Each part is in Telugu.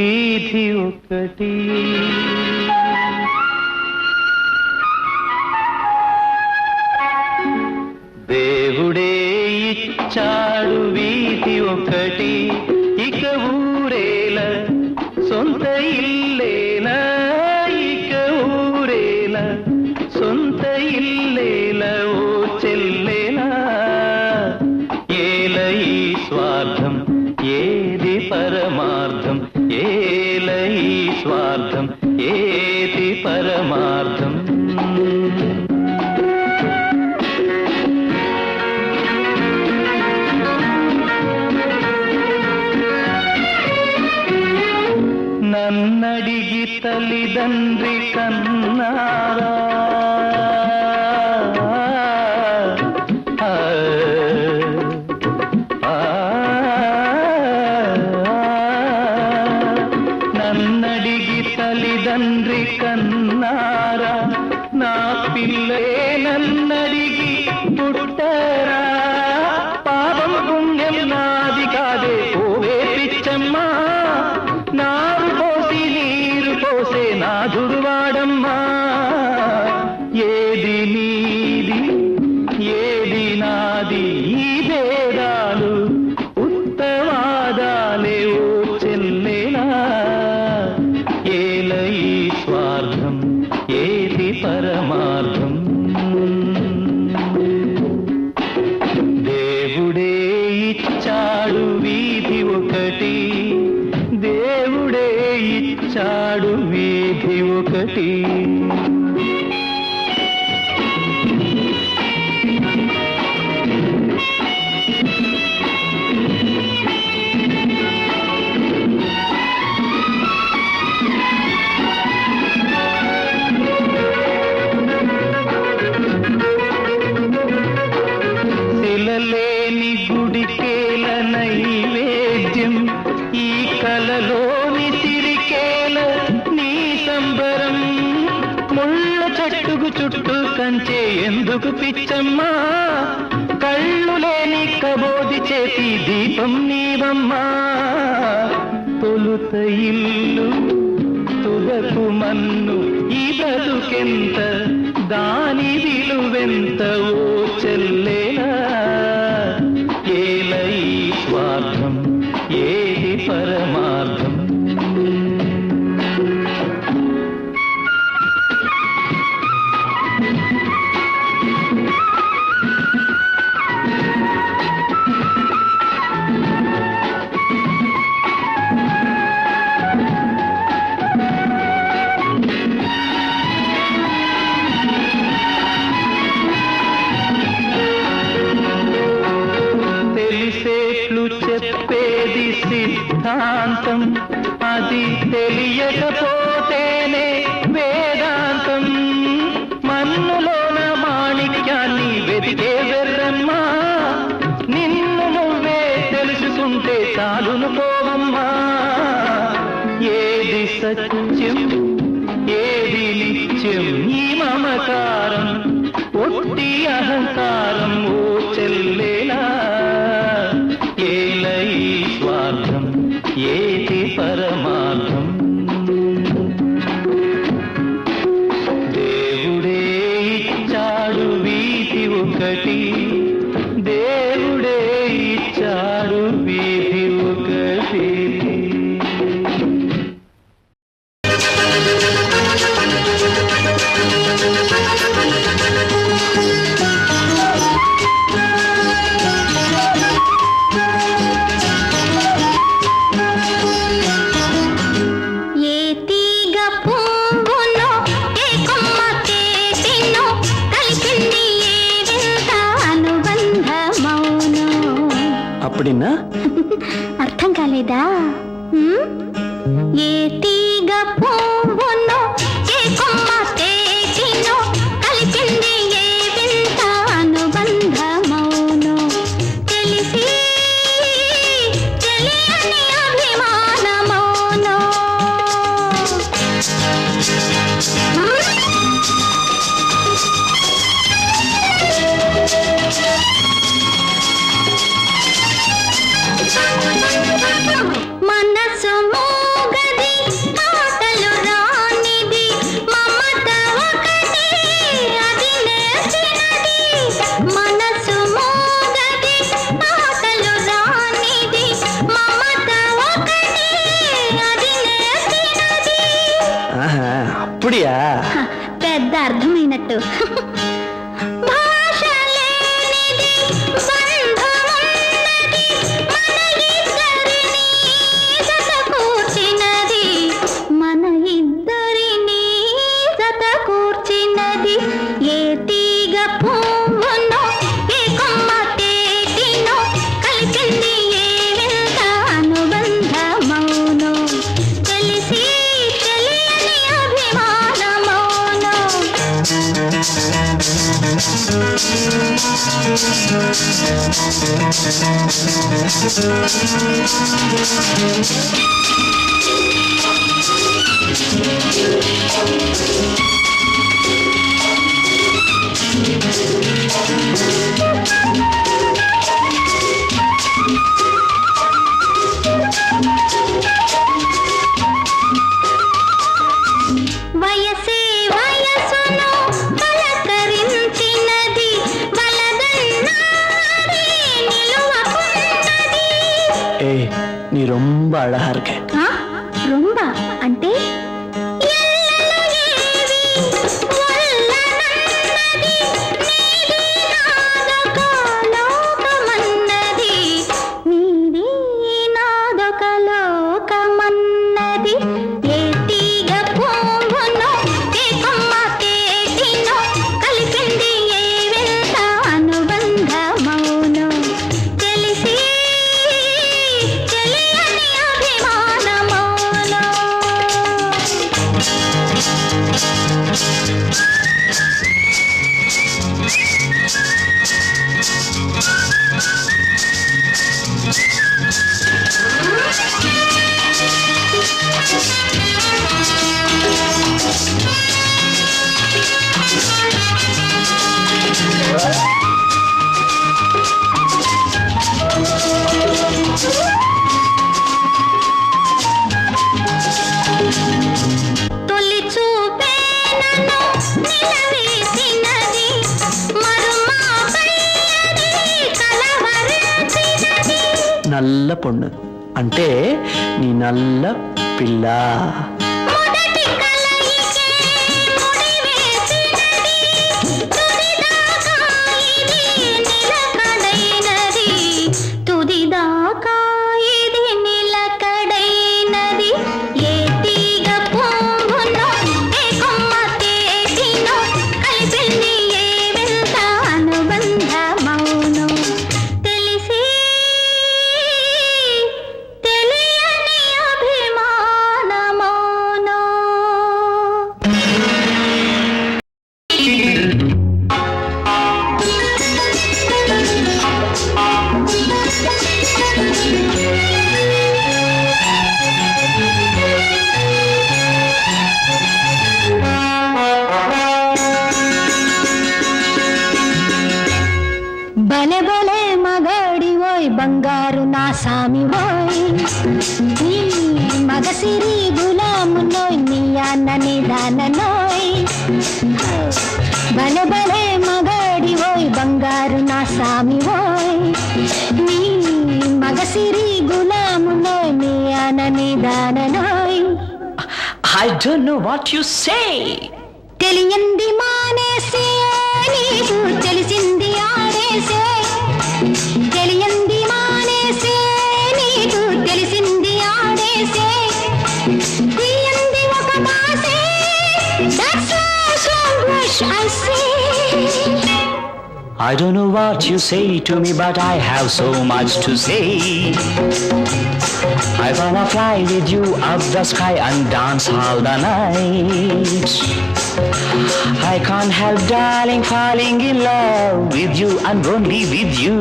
వీధి ఒకటి. దేవుడే ఇచ్చాడు వీధి ఒకటి, ఇక ఊరేల సొంత ఇల్లేల, ఇక ఊరేల సొంత ఇల్లేల. ఓ చెల్లేలా ఏల ఈ స్వార్థం ఏది పరమార్థం, ఏల ఈ స్వార్థం ఏది పరమార్థం. నన్నడిగి తల్లిదండ్రి కన్నారా, నన్నడిగి తల్లిదండ్రి కన్నారా, నా పిల్లే నన్నడిగి పుట్టరా. పాపం పుణ్యం నాది కాదే ఓవే పిచ్చమ్మా, నారు పోసి నీరు పోసే నాథుడు వాడమ్మా. ఏది నీది ఏది నాది ఈ భేదాలు ఉత్తవాదాలే. ఓ చెల్లేలా ఏల ఈ స్వార్థం ఏది పరమార్థం. దేవుడే ఇచ్చాడు వీధి ఒకటి, దేవుడే ఇచ్చాడు వీధి ఒకటి. శిలలేని గుడికేల నైవేద్యం, ఈ కలలోని సిరికేల నీ సంబరం. ముళ్ళ చెట్టుకు చుట్టూ కంచే ఎందుకు పిచ్చమ్మా, కళ్ళు లేని కబోది చేతి దీపం నీవమ్మా. తొలుత ఇల్లు తుదకు మన్ను ఈ బ్రతుకెంత, దాని విలువెంత. ఓ చెల్లేలా ఏల ఈ స్వార్థం ఏది పరమార్థం. తెలిసేట్లు చెప్పేది సిద్ధాంతం, అది తెలియకపోతేనే వేదాంతం. మన్నులోన మాణిక్యాన్ని వెతికే వెర్రమ్మా, నిన్ను నువ్వే తెలుసుకుంటే చాలును పోవమ్మా. ఏది సత్యం ఏది నిత్యం ఈ మమకారం ఒట్టి అహంకారం. ఓ చెల్లేలా ఏల ఈ స్వార్థం ఏది పరమార్థం. దేవుడే ఇచ్చాడు వీధి ఒకటి, దేవుడే ఇచ్చాడు వీధి ఒకటి. అప్పుడిన్నా అర్థం కాలేదా? ఏ తీగ పువ్వును ఏ కొమ్మ తేచినో కలిపింది ఏ వింత అనుబంధమౌను. తెలిసి తెలియని అభిమానమౌను. మనసు మోగద పెద్ద అర్థమైనట్టు. భాష లేనిది బంధమున్నది, మన ఇద్దరినీ జతకూర్చినది, మన ఇద్దరినీ జతకూర్చినది. ఏ తీగ పువ్వునో ఏ కొమ్మ తేటినో కలిపింది ఏ వింత అనుబంధమౌనో, తెలిసి తెలియని అభిమానమౌనో. వయసే వయసును పలకరించినది, వలదన్నాడే నిలువకున్నది. ఏ నీ రొంబ అழகா இருக்க. ఆ? రొంబ అంటే ఎల్లలు ఏవి వల్లనన్నది, నీది నాదొక లోకమన్నది, నీది నాదొక లోకమన్నది. ఏ తీగ పువ్వునో ఏ కొమ్మ తేటినో కలిపింది ఏ వింత అనుబంధమౌనో, తెలిసి తెలియని అభిమానమౌనో. తొలి చూపే నన్ను నిలవేసినది, మరుమాపైనది కలవరించినది. నల్ల పొన్ను అంటే నీ నల్ల పిల్ల. మొదటి కలయికే ముడివేసినది, తుదిదాకా ఇది నిలకడైనది, తుదిదాకా ఇది నిలకడైనది. ఏ తీగ పువ్వునో ఏ కొమ్మ తేటినో కలిపింది ఏ వింత అనుబంధమౌనో, తెలిసి తెలియని అభిమానమౌనో. భలే భలే మగాడి ఓయ్ బంగారు నా సామి ఓయ్, నీ మగసిరి గులాము నోయ్ నీ అన్న నిదాన నోయ్. భలే భలే మగాడి ఓయ్ బంగారు నా సామి ఓయ్, నీ మగసిరి గులాము నోయ్ నీ అన్న నిదాన నోయ్. I don't know what you say. తెలియంది మానేసే నీకు తెలిసింది ఆడేసే, తెలియంది మానేసే నీకు తెలిసింది ఆడేసే, తీయంది ఒక బాసే. That's all so much I say. I don't know what you say to me, but I have so much to say. I wanna fly with you up the sky and dance all the night. I can't help, darling, falling in love with you and only with you.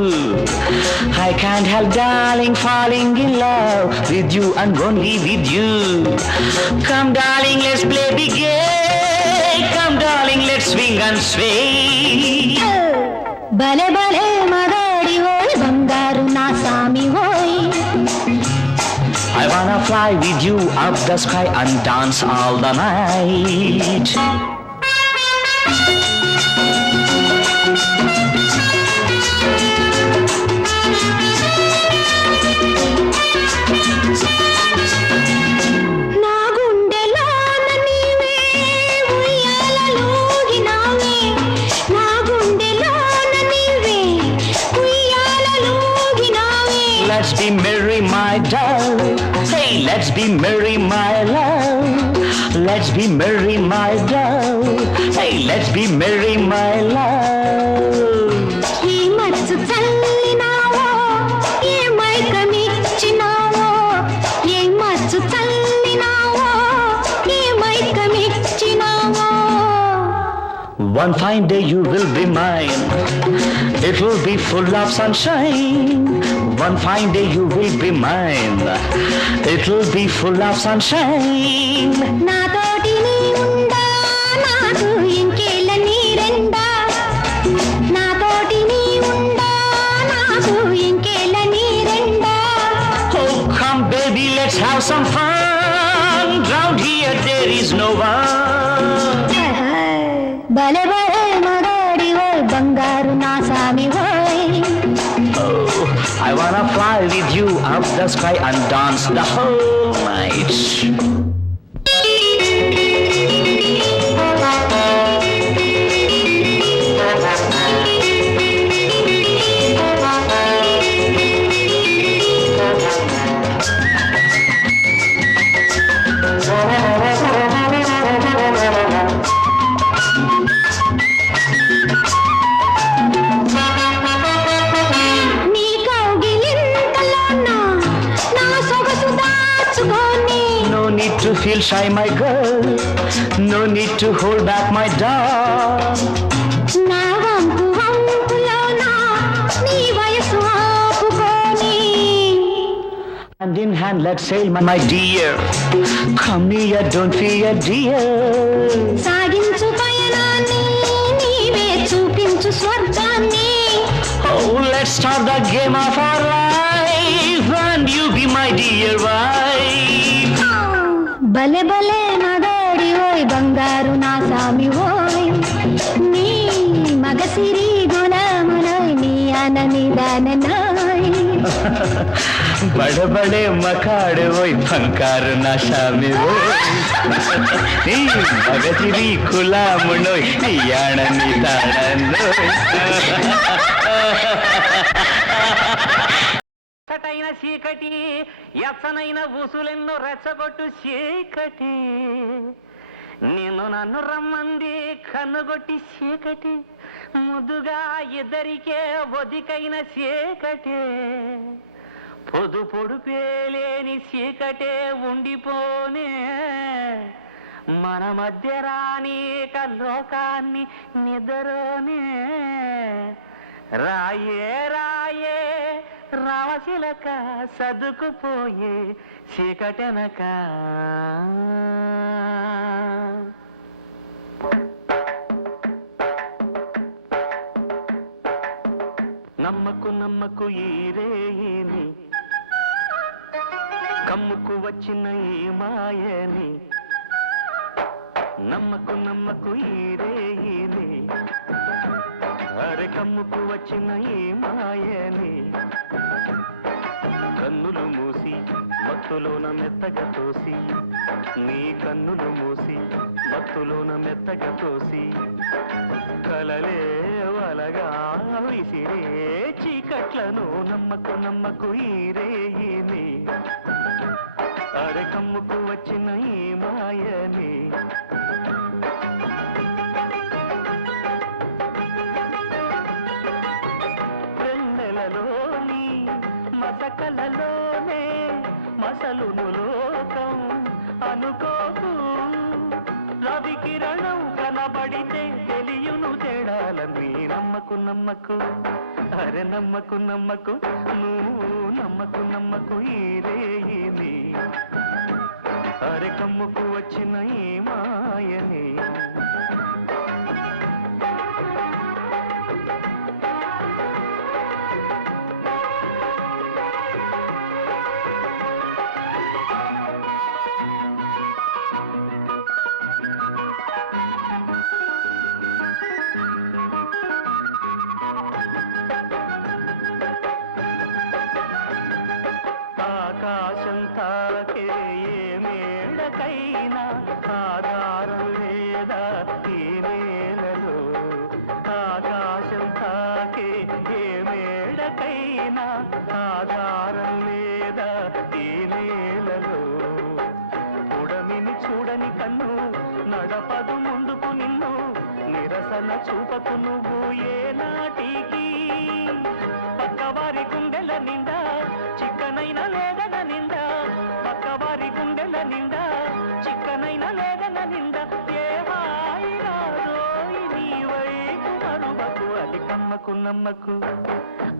I can't help, darling, falling in love with you and only with you. Come, darling, let's play big game. Come, darling, let's swing and sway. భలే భలే మగాడి ఓయ్ బంగారు నా సామి ఓయ్, I wanna fly with you up the sky and dance all the night. నా గుండెలోన నీవే ఉయ్యాలలో merry, my doll. Hey, let's be merry, my love. Let's be merry, my doll. Hey, let's be merry, my love. ఈ మచ్చు చల్లినావో ఏ మైకమిచ్చినావో ఏ మచ్చు చల్లినావో ఏ మైకమిచ్చినావో One fine day you will be mine. It will be full of sunshine. One fine day you will be mine. It will be full of sunshine. నాతోటి నీ ఉండా నాకు ఇంకేల నీరెండా నాతోటి నీ ఉండా నాకు ఇంకేల నీరెండా Oh, come baby, let's have some fun. Round here there is no one. భలే భలే మగాడి ఓయ్ బంగారు నా సామి ఓయ్ Oh, I wanna fly with you up the sky and dance the whole night. నీ కౌగిలింతలోన నా సొగసు దాచుకొని No need to feel shy, my girl. No need to hold back, my doll. నా వంపు వంపులోన నీ వయసు ఆపుకొని Hand in hand, let's sail, my dear. Come near, don't fear, dear. సాగించు పయనాన్ని నీవే చూపించు స్వర్గాన్ని Oh, let's start the game of our life, and you be my dear wife. భలే భలే మగాడి ఓయ్ బంగారు నా సామి ఓయ్ నీ మగసిరి గులామునోయ్ నీ అనని దాననాయ్ बड़े बड़े मकाड़ वही फंकार नशा में वो मगजिरी खुला मुनोय याणनी ताणनोय కటైన చీకటి ఎచ్చనైన ఊసులెన్నో రెచ్చగొట్టు చీకటి నిన్ను నన్ను రమ్మంది కన్నుగొట్టి చీకటి ముద్దుగా ఇద్దరికే ఒదికైన చీకటి పొదు పొడుపేలేని చీకటే ఉండిపోనే మన మధ్య రానీక లోకాన్ని నిద్రనే రాయే రాయే రావశిలక సదుకుపోయే చీకటెనక నమ్మకు నమ్మకు ఈ రేయిని కమ్ముకు వచ్చిన ఈ మాయని నమ్మకు నమ్మకు ఈ రేయిని అరే కమ్ముకు వచ్చిన ఈ మాయని కన్నులు మూసి మత్తులోన మెత్తగా తోసి నీ కన్నులు మూసి మత్తులోన మెత్తగా తోసి కలలే వలగా విసిరే చీకట్లను నమ్మకు నమ్మకు ఈ రేయిని అరే కమ్ముకు వచ్చిన ఈ మాయని వెన్నెలలోని మసకలలోనే మసలును లోకం అనుకోకు రవి కిరణం కనబడితే తెలియును తేడాలని నమ్మకు నమ్మకు అరే నమ్మకు నమ్మకు నువ్వు నమ్మకు నమ్మకు ఈ రేయిని అరే కమ్ముకు వచ్చిన ఈ మాయని ఆకాశం తాకే ఏ మేడకైనా ఆధారం లేదా నమ్మకు నమ్మకు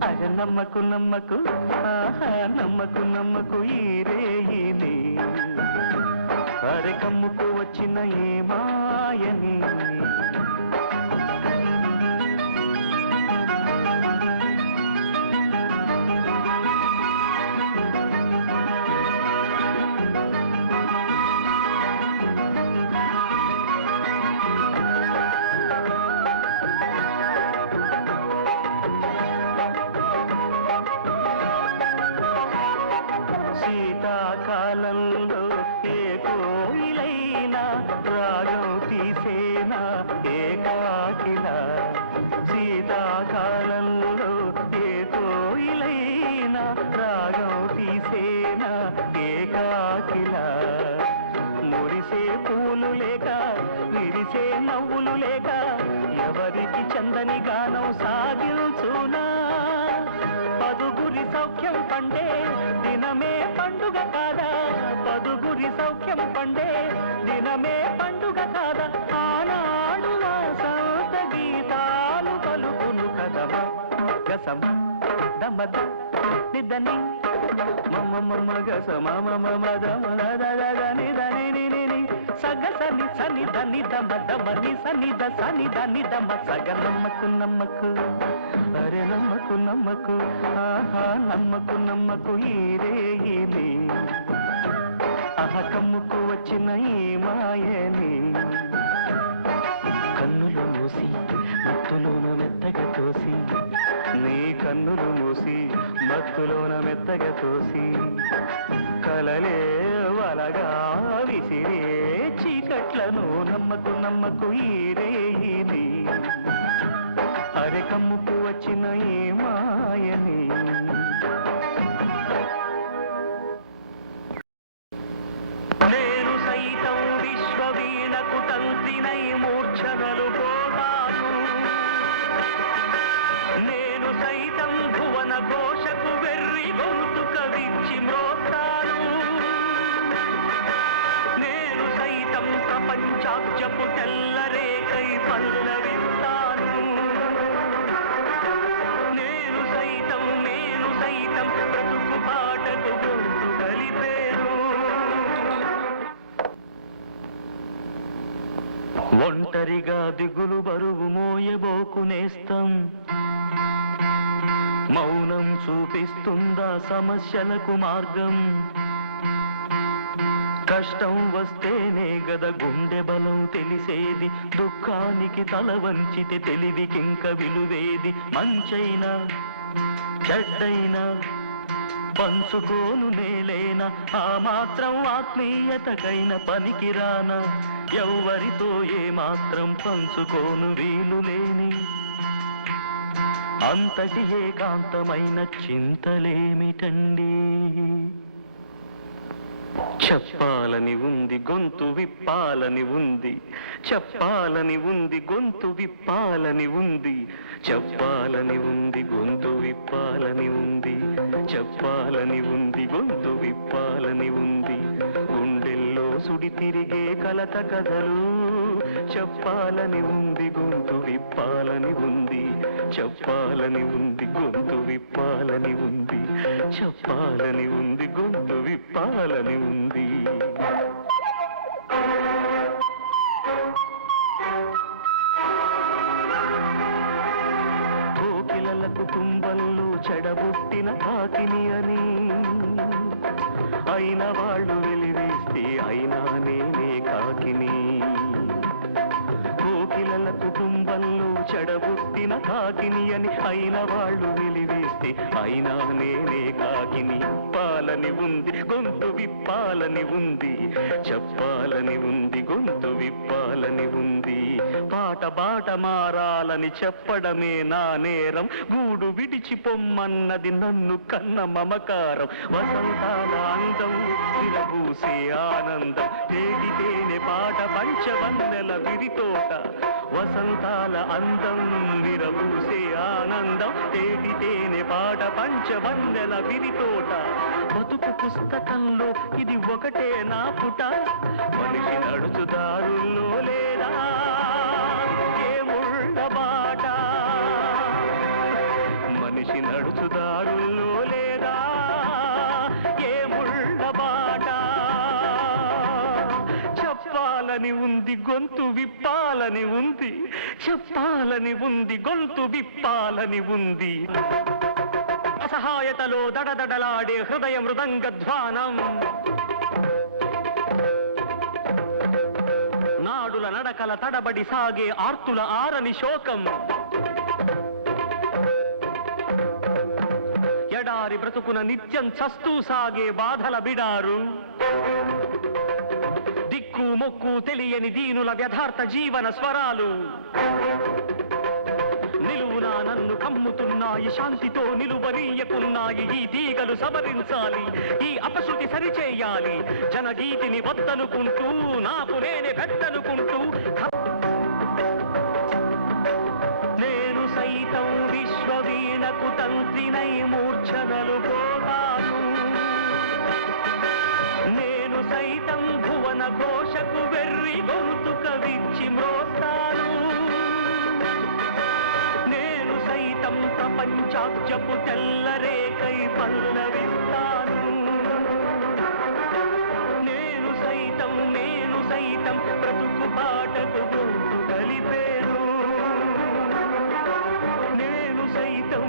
అర నమ్మకు నమ్మకు ఆహా నమ్మకు నమ్మకు ఈ రేయిని అరె కమ్ముకు వచ్చిన ఏ మాయని శీతాకాలంలో ఏ కోయిలైనా రాగం తీసేనా ఏకాకిలా శీతాకాలంలో ఏ కోయిలైనా రాగం తీసేనా ఏకాకిలా మురిసే పూలు లేక విరిసే నవ్వులు లేక ఎవరికి చందని గానం సాగించునా పదుగురి సౌఖ్యం పండే దినమే పండుగ కాదా పదుగురి సౌఖ్యం పండే దినమే పండుగ కాదా ఆనాడు సంత గీతాలు పలుకును కదమా గసమ దమద నిదని మమ మమ గసమ మమ మదని దని సగసని సని దని దమ దమని సని ద సని దని దమ సగ నమ్మకు నమ్మకు అరే నమ్మకు నమ్మకు ఆహా నమ్మకు నమ్మకు ఈ రేయిని ఆహ కమ్ముకు వచ్చిన ఈ మాయని కన్నులు మూసి మత్తులోన మెత్తగా తోసి నీ కన్నులు మూసి మత్తులోన మెత్తగా తోసి కలలే వలగా విసిరే చీకట్లను నమ్మకు నమ్మకు ఈ రేయిని అరె కమ్ముకు వచ్చిన ఈ మాయని నేను సైతం విశ్వవీణకు తంత్రినై మూర్ఛనలు పోతాను నేను సైతం భువన ఘోషకు వెర్రి గొంతు కవిచ్చి మ్రోస్తాను నేను సైతం ప్రపంచాక్షపు తెల్లరేకై పల్లవిస్తాను నేను సైతం బ్రతుకు పాటకు గొంతు కలిపేను ఒంటరిగా దిగులు బరువు మోయబోకు నేస్తం మౌనం చూపిస్తుందా సమస్యలకు మార్గం కష్టం వస్తేనే గద గుండె బలం తెలిసేది దుఃఖానికి తల వంచితే తెలివికింక విలువేది మంచైనా చెడ్డైనా పంచుకోను నేలైనా ఆ మాత్రం ఆత్మీయతకైన పనికిరానా ఎవ్వరితో ఏ మాత్రం పంచుకోను వీలులేని అంతటి ఏకాంతమైన చింతలేమిటండి చెప్పాలని ఉంది గొంతు విప్పాలని ఉంది చెప్పాలని ఉంది గొంతు విప్పాలని ఉంది చెప్పాలని ఉంది గొంతు విప్పాలని ఉంది చెప్పాలని ఉంది గొంతు విప్పాలని ఉంది గుండెల్లో సుడి తిరిగే కలత కథలు చెప్పాలని ఉంది గొంతు విప్పాలని ఉంది చెప్పాలని ఉంది గొంతు విప్పాలని ఉంది చెప్పాలని ఉంది గొంతు విప్పాలని ఉంది కోకిలల కుటుంబంలో చెడబుట్టిన కాకిని అని అయిన వాళ్ళు వెలివేస్తే అయినా నేనే కాకిని కోకిలల కుటుంబంలో చెడబుట్టిన కాకిని అని అయిన వాళ్ళు వెలివేస్తే అయినా నేనే కాకిని పాలని ఉంది గొంతు విప్పాలని ఉంది చెప్పాలని ఉంది గొంతు విప్పాలని ఉంది పాట బాట మారాలని చెప్పడమే నా నేరం గూడు విడిచి పొమ్మన్నది నన్ను కన్న మమకారం వసంతాల అందం విరబూసే ఆనందం తేగితేనే పాట పంచవన్నెల విరితోట వసంతాల అందం విరబూసే ఆనందం తేగితేనే పాట పంచవన్నెల విరితోట బతుకు పుస్తకంలో ఇది ఒకటే నా పుట మనిషి నడుచుదారుల్లో లేదా ఏ ముళ్ళ బాట చెప్పాలని ఉంది, చెప్పాలని ఉంది, గొంతు విప్పాలని ఉంది. అసహాయతలో దడదడలాడే హృదయ మృదంగధ్వానం, నాడుల నడకల తడబడి సాగే ఆర్తుల ఆరని శోకం, ఎడారి బ్రతుకున నిత్యం చస్తూ సాగే బాధల బిడారు, దిక్కు మొక్కు తెలియని దీనుల వ్యథార్థ జీవన స్వరాలు నిలువునా నన్ను కమ్ముతున్నాయి, శాంతితో నిలువరీయకున్నాయి. ఈ తీగలు సవరించాలి, ఈ అపశృతి సరిచేయాలి. జనగీతిని వద్దనుకుంటూ నాకు నేనే పెద్దనుకుంటూ నేను సైతం విశ్వవీణకు తంత్రినై మూర్ఛనలు పోతాను. నేను సైతం భువన ఘోషకు వెర్రి గొంతుక విచ్చి మ్రోస్తాను. నేను సైతం ప్రపంచాక్షపు తెల్లరేకై పల్లవిస్తాను. నేను సైతం బ్రతుకు పాటకు గొంతు కలిపేను. నేను సైతం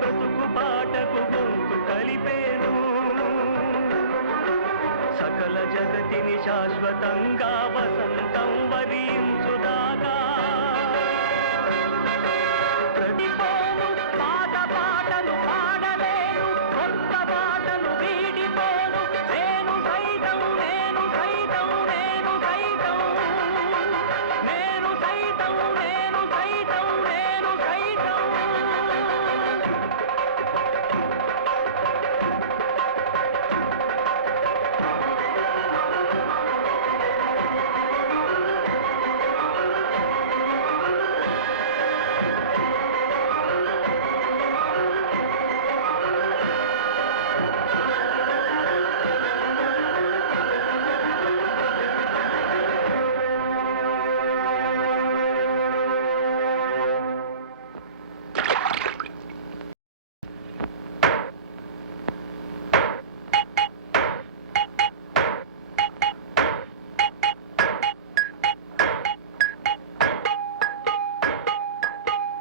బ్రతుకు పాటకు గొంతు కలిపేను. సకల జగతిని శాశ్వతంగా వసంతం వరించుదాకా ప్రతిపోను పాత పాటలు పాడలేను, కొత్త పాటలు వీడిపోను. నేను సైతం నేను సైతం నేను సైతం నేను సైతం నేను సైతం నేను సైతం.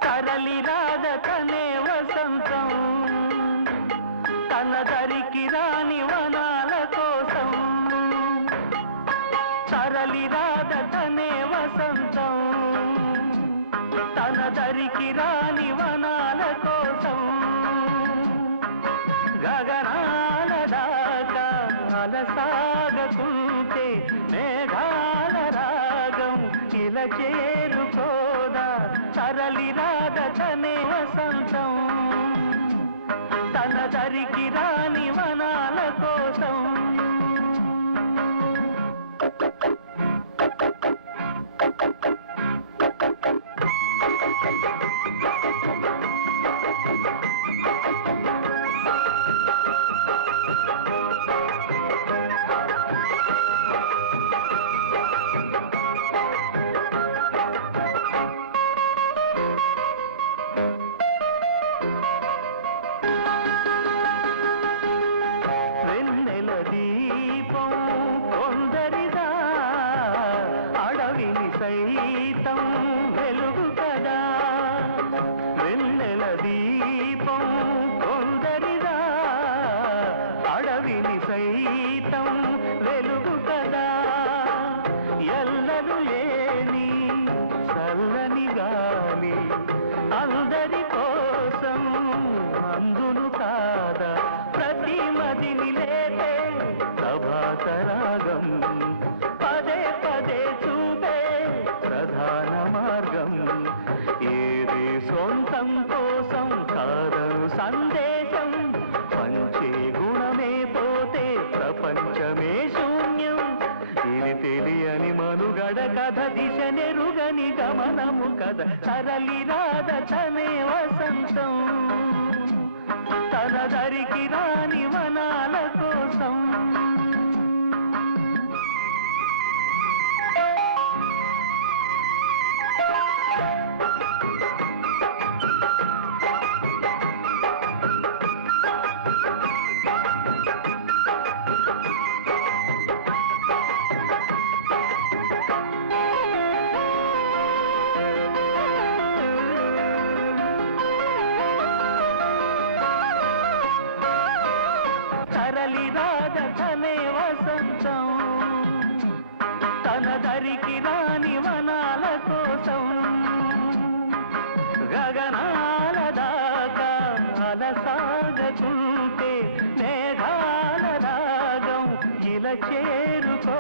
తరలి రాదకనే వసంతం, తన దరికి రాని వనాల కోసం. తరలి రాదకనే వసంతం, తన దరికి రాని వనాల కోసం. గగనాల దాకా అలసాగకుంటే మేఘాల రాగం ఇలా చేరుకోదా. తరలి రాదకనే వసంతం, తన దరికి రాని వనాల కోసం. వెన్నెల దీపం కొందరిదా, అడవిని సైతం వెలుగు కదా. వెన్నెల దీపం కొందరిదా, అడవిని సైతం వెలుగు కదా. ఎల్లలు లేని చల్లని గాలి అందరి కోసం అందును కాదా. ప్రతి మదిని లేదే ప్రభాత రాగం, పదే పదే చూపే ప్రధాన మార్గం. ఏదే సొంతం కోసం కాదను సందేశం, పంచే గుణమే పోతే ప్రపంచమే శూన్యం. ఇది తెలియని మనుగడ కథ, దిశ నెరుగని గమనము కథ. తరలి రాదకనే వసంతం, తన దరికి రాని వనాల కోసం. దరికి రాని వనాల కోసం గగనాల దాకా అలసాగతుంటే మేఘాల రాగం ఇలా చేరుకో